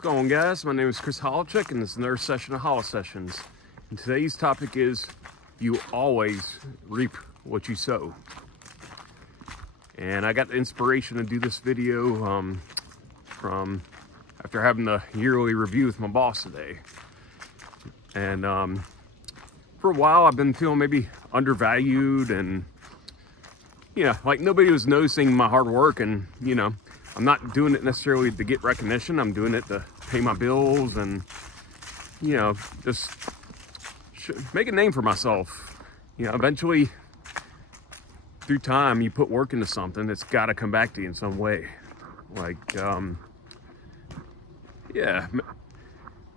What's going on, guys? My name is Chris Holowchuk, and this is another session of Holo Sessions. And today's topic is you always reap what you sow. And I got the inspiration to do this video from after having the yearly review with my boss today. And for a while I've been feeling maybe undervalued, and like nobody was noticing my hard work, and I'm not doing it necessarily to get recognition. I'm doing it to pay my bills and just make a name for myself. Eventually through time, you put work into something, it's got to come back to you in some way. Like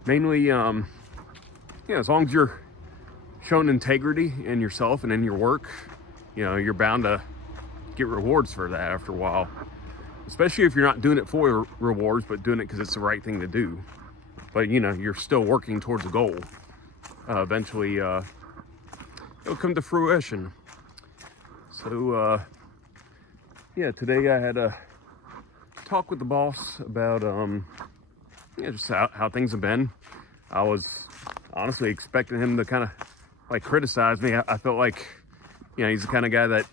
mainly as long as you're showing integrity in yourself and in your work, you're bound to get rewards for that after a while, especially if you're not doing it for rewards but doing it because it's the right thing to do. But you're still working towards a goal. Eventually it'll come to fruition. So today I had a talk with the boss about just how things have been. I was honestly expecting him to kind of like criticize me. I felt like he's the kind of guy that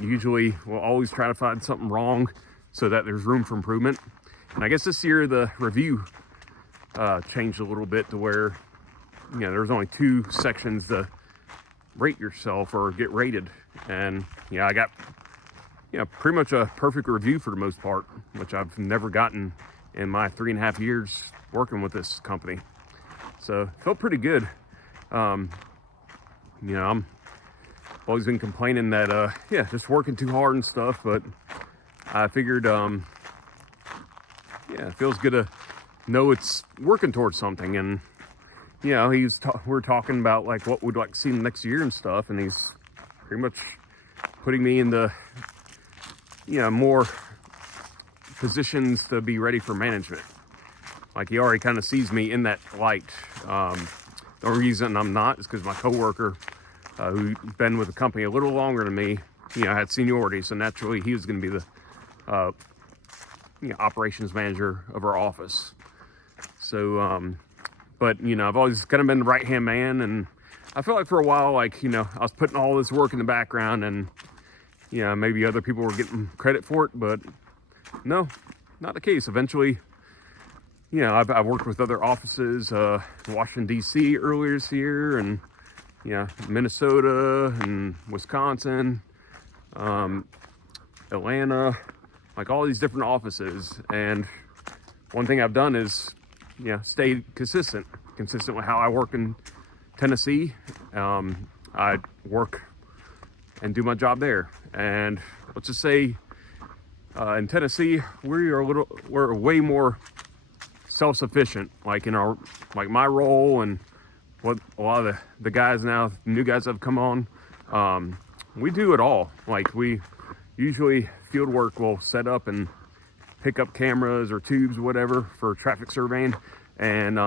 usually will always try to find something wrong so that there's room for improvement. And I guess this year the review changed a little bit to where there's only 2 sections to rate yourself or get rated. And I got pretty much a perfect review for the most part, which I've never gotten in my 3.5 years working with this company. So it felt pretty good. I'm always been complaining that just working too hard and stuff, but I figured it feels good to know it's working towards something. And we're talking about like what we'd like to see in the next year and stuff, and he's pretty much putting me in the more positions to be ready for management. Like he already kind of sees me in that light. The only reason I'm not is because my coworker, who's been with the company a little longer than me, had seniority, so naturally he was going to be the operations manager of our office. So but I've always kind of been the right hand man, and I felt like for a while, like I was putting all this work in the background, and maybe other people were getting credit for it, but no, not the case. Eventually, I've worked with other offices, Washington D.C. earlier this year, and Minnesota and Wisconsin, Atlanta, like all these different offices. And one thing I've done is stayed consistent with how I work in Tennessee. I work and do my job there, and let's just say in Tennessee we're way more self-sufficient, like in our my role and what a lot of the guys now, new guys that have come on, we do it all. Like we usually field work will set up and pick up cameras or tubes or whatever for traffic surveying, and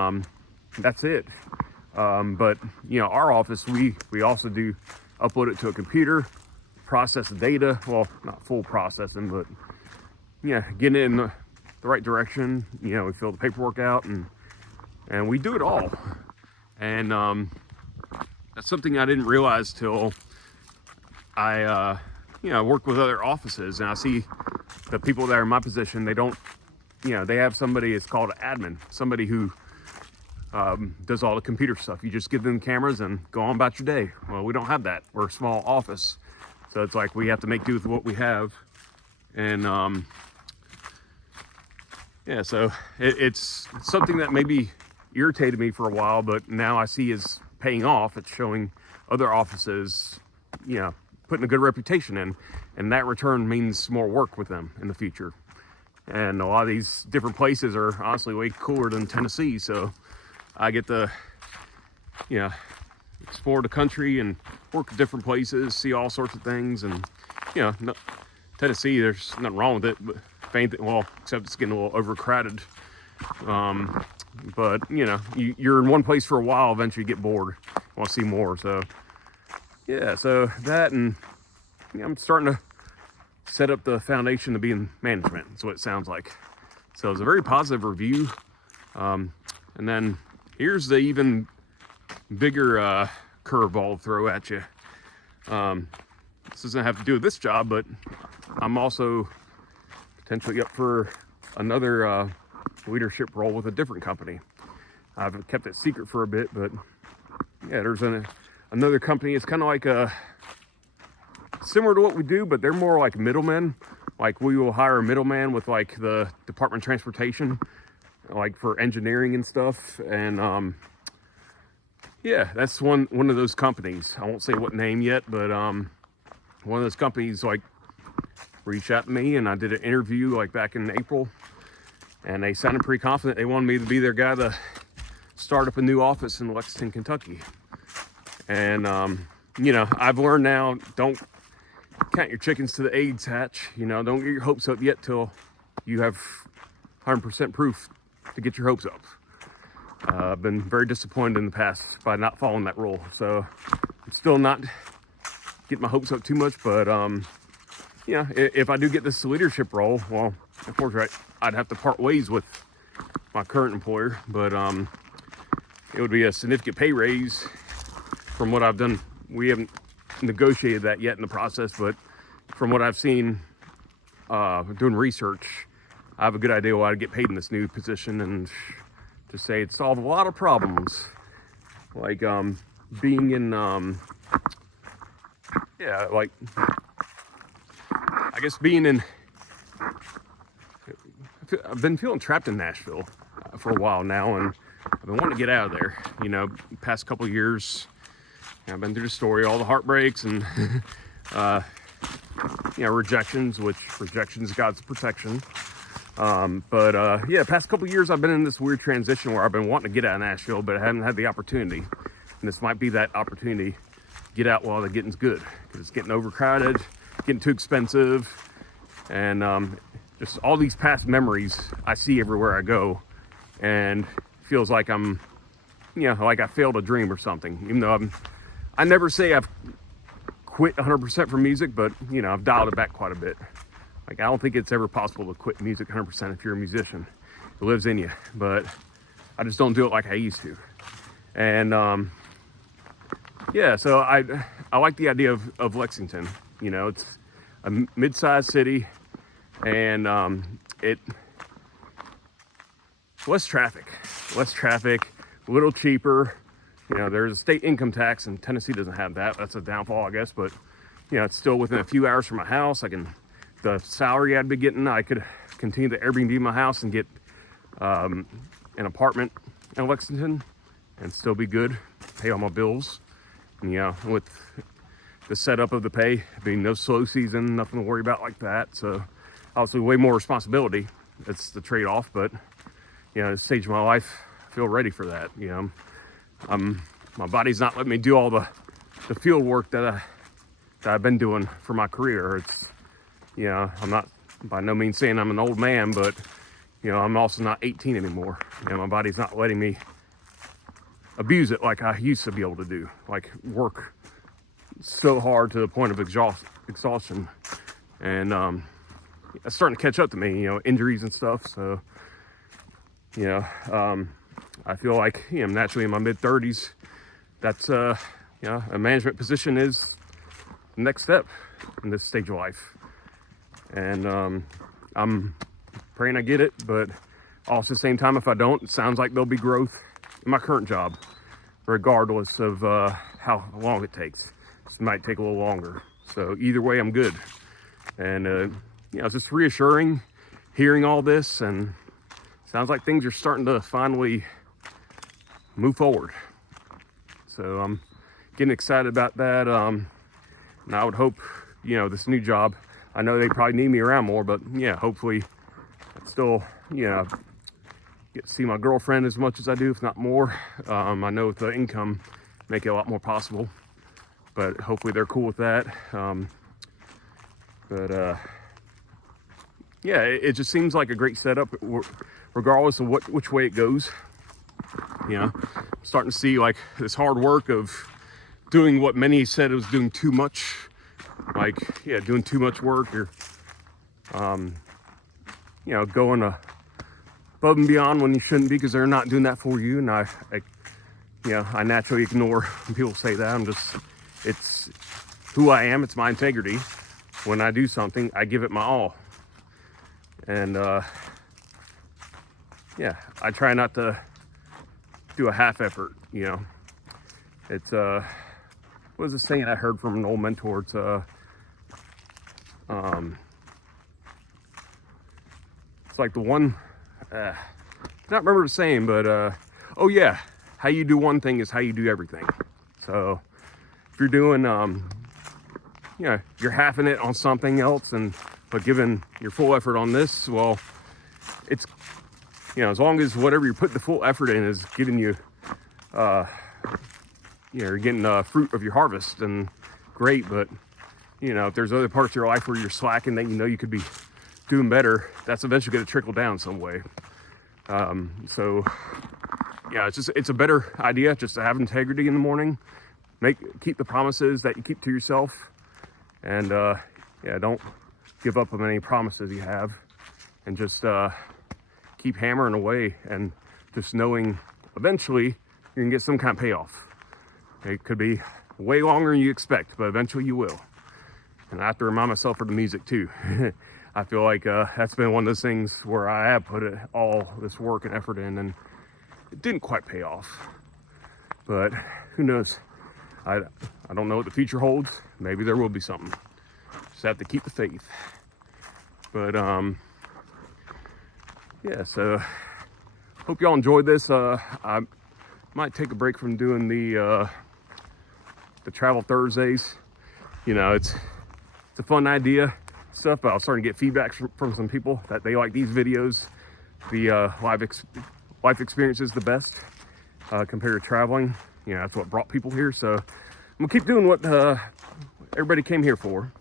that's it. But our office, we also do upload it to a computer, process the data. Well, not full processing, but getting it in the right direction. We fill the paperwork out, and we do it all. And that's something I didn't realize till I work with other offices, and I see the people that are in my position. They don't, they have somebody, it's called an admin, somebody who does all the computer stuff. You just give them cameras and go on about your day. Well, we don't have that. We're a small office, so it's like we have to make do with what we have. And so it's something that maybe irritated me for a while, but now I see is paying off. It's showing other offices putting a good reputation in, and that return means more work with them in the future. And a lot of these different places are honestly way cooler than Tennessee, so I get to explore the country and work at different places, see all sorts of things. And Tennessee, there's nothing wrong with it, but if anything, well, except it's getting a little overcrowded. But you're in one place for a while, eventually you get bored, want to see more. So so that, and I'm starting to set up the foundation to be in management. That's what it sounds like. So it's a very positive review. And then here's the even bigger curveball to throw at you. This doesn't have to do with this job, but I'm also potentially up for another leadership role with a different company. I've kept it secret for a bit, but yeah, there's another company. It's kind of like similar to what we do, but they're more like middlemen. Like we will hire a middleman with like the Department of Transportation, like for engineering and stuff. And yeah, that's one of those companies. I won't say what name yet, but one of those companies like reached out to me, and I did an interview like back in April, and they sounded pretty confident. They wanted me to be their guy to start up a new office in Lexington, Kentucky. And you know, I've learned now, don't count your chickens to the eggs hatch. You know, don't get your hopes up yet till you have 100% proof to get your hopes up. I've been very disappointed in the past by not following that rule, so I'm still not getting my hopes up too much. But you know, if I do get this leadership role, well, of course, right, I'd have to part ways with my current employer, but it would be a significant pay raise from what I've done. We haven't negotiated that yet in the process, but from what I've seen doing research, I have a good idea why I'd get paid in this new position, and to say it solved a lot of problems, like being in yeah, like I guess being in, I've been feeling trapped in Nashville for a while now, and I've been wanting to get out of there. You know, past couple of years, I've been through the story, all the heartbreaks and you know, rejections, which rejection's God's protection. But yeah, past couple of years I've been in this weird transition where I've been wanting to get out of Nashville, but I haven't had the opportunity. And this might be that opportunity. Get out while the getting's good, because it's getting overcrowded, getting too expensive, and just all these past memories I see everywhere I go, and feels like I'm, you know, like I failed a dream or something. Even though I never say I've quit 100% from music, but you know, I've dialed it back quite a bit. Like I don't think it's ever possible to quit music 100% if you're a musician. It lives in you, but I just don't do it like I used to. And yeah, so I like the idea of Lexington. You know, it's a mid-sized city, and it less traffic, a little cheaper. You know, there's a state income tax, and Tennessee doesn't have that. That's a downfall, I guess. But you know, it's still within a few hours from my house. The salary I'd be getting, I could continue to Airbnb my house and get an apartment in Lexington and still be good, pay all my bills. And, you know, with the setup of the pay being no slow season, nothing to worry about like that. So obviously way more responsibility. That's the trade-off, but you know, at this stage of my life, I feel ready for that. You know, my body's not letting me do all the field work that I've been doing for my career. It's, you know, I'm not by no means saying I'm an old man, but you know, I'm also not 18 anymore. You know, my body's not letting me abuse it like I used to be able to do, like work so hard to the point of exhaustion. And it's starting to catch up to me, you know, injuries and stuff. So, you know, I feel like, you know, I'm naturally in my mid-30s. That's, you know, a management position is the next step in this stage of life. And I'm praying I get it, but also at the same time, if I don't, it sounds like there'll be growth in my current job, regardless of how long it takes. This might take a little longer. So either way, I'm good. And, you know, it's just reassuring hearing all this, and sounds like things are starting to finally move forward. So I'm getting excited about that. And I would hope, you know, this new job, I know they probably need me around more, but yeah, hopefully I still, you know, get to see my girlfriend as much as I do, if not more. I know with the income, make it a lot more possible, but hopefully they're cool with that. Yeah, it just seems like a great setup, regardless of which way it goes. You know, I'm starting to see like this hard work of doing what many said it was doing too much. Like, yeah, doing too much work, or, you know, going above and beyond when you shouldn't be, because they're not doing that for you. And I naturally ignore when people say that. It's who I am. It's my integrity. When I do something, I give it my all. And I try not to do a half effort, It's what was the saying I heard from an old mentor? It's like the one, I not remember the saying, but how you do one thing is how you do everything. So if you're doing, you're halving it on something else, but giving your full effort on this, well, it's, as long as whatever you put the full effort in is giving you, you're getting fruit of your harvest, and great. But if there's other parts of your life where you're slacking that you could be doing better, that's eventually going to trickle down some way. It's a better idea just to have integrity in the morning. Keep the promises that you keep to yourself, and don't give up on any promises you have, and just keep hammering away, and just knowing eventually you're gonna get some kind of payoff. It could be way longer than you expect, but eventually you will. And I have to remind myself of the music too. I feel like that's been one of those things where I have put all this work and effort in, and it didn't quite pay off. But who knows? I don't know what the future holds. Maybe there will be something. Just have to keep the faith. But so hope y'all enjoyed this. I might take a break from doing the Travel Thursdays. It's a fun idea stuff, but I was starting to get feedback from some people that they like these videos. The life experience is the best compared to traveling. That's what brought people here. So I'm gonna keep doing what everybody came here for,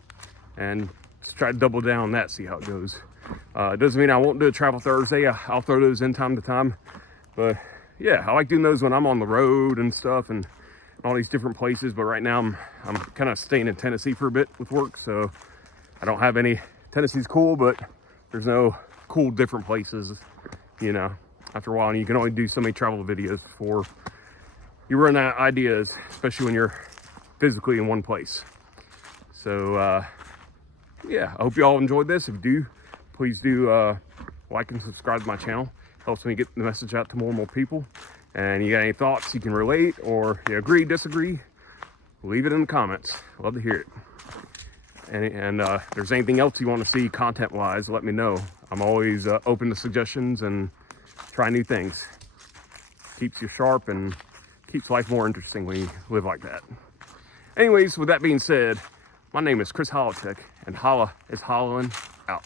and just try to double down on that, see how it goes. It doesn't mean I won't do a Travel Thursday. I'll throw those in time to time, but I like doing those when I'm on the road and stuff, and all these different places. But right now I'm kind of staying in Tennessee for a bit with work, so I don't have any. Tennessee's cool, but there's no cool different places. After a while, and you can only do so many travel videos before you run out of ideas, especially when you're physically in one place. So I hope you all enjoyed this. If you do, please do like and subscribe to my channel. Helps me get the message out to more and more people. And you got any thoughts you can relate, or you agree, disagree, leave it in the comments. Love to hear it. And if there's anything else you want to see content wise, let me know. I'm always open to suggestions and try new things. Keeps you sharp and keeps life more interesting when you live like that. Anyways, with that being said, my name is Chris Holotek, and Holla is hollering out.